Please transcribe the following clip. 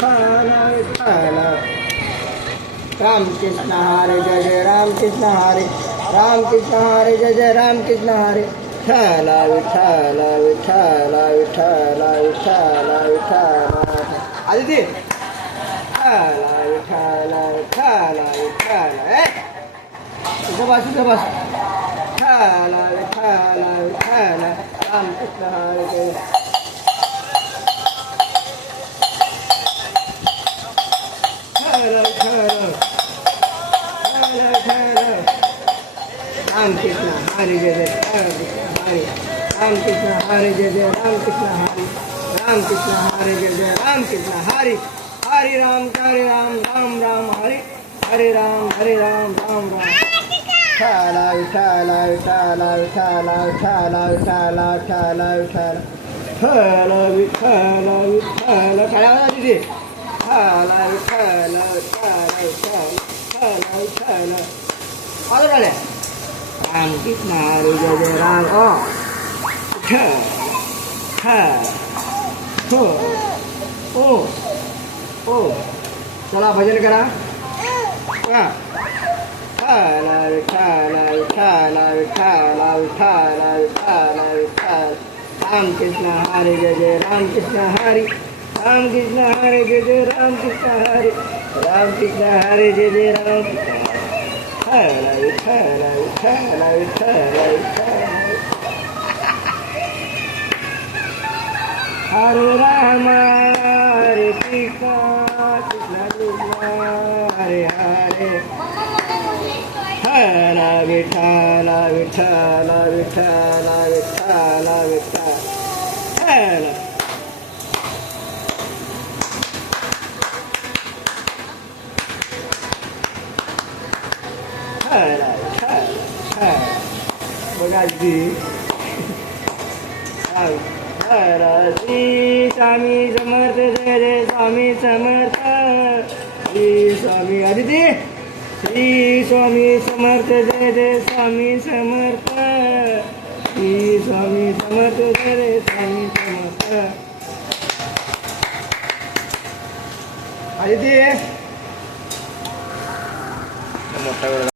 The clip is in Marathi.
विठ्ठल विठ्ठल रामकृष्ण हरे जय जय रामकृष्ण हरे रामकृष्ण हरे जय जय रामकृष्ण हरे विठ्ठल विठ्ठल विठ्ठल विठ्ठल विठ्ठल विठ्ठल आदिती विठ्ठल विठ्ठल विठ्ठल विठ्ठल इथं बस विठ्ठल विठ्ठल विठ्ठल रामकृष्ण हरे जय रामकृष्ण हरे जय जय रामकृष्ण हरे जय जय रामकृष्ण हरे रामकृष्ण हरे जय जय रामकृष्ण हरे हरे राम राम राम हरे राम राम राम विठ्ठल विठ्ठल विठ्ठल विठ्ठल विठ्ठल विठ्ठल विठ्ठल विठ्ठल विठ्ठल विठ्ठल काय दिदी विठ्ठल विठ्ठल विठ्ठल विठ्ठल विठ्ठल विठ्ठल रामकृष्ण हरे जय जय राम ओ चला भजन करा विठ्ठल विठ्ठल विठ्ठल विठ्ठल विठ्ठल विठ्ठल विठ्ठल रामकृष्ण हरे जय जय रामकृष्ण हरे रामकृष्ण हरे जय जय रामकृष्ण हरे रामकृष्ण हरे जय जय रामकृष्ण विठ्ठल विठ्ठल विठ्ठल विठ्ठल हरे राम हरे कृष्ण कृष्ण कृष्ण हरे हरे हरे विठ्ठल विठ्ठल विठ्ठल विठ्ठल विठ्ठल बघा श्री स्वामी समर्थ जय जय स्वामी समर्थ श्री स्वामी आदिती श्री स्वामी समर्थ जय जय स्वामी समर्थ श्री स्वामी समर्थ जय जय स्वामी समर्थ आदिती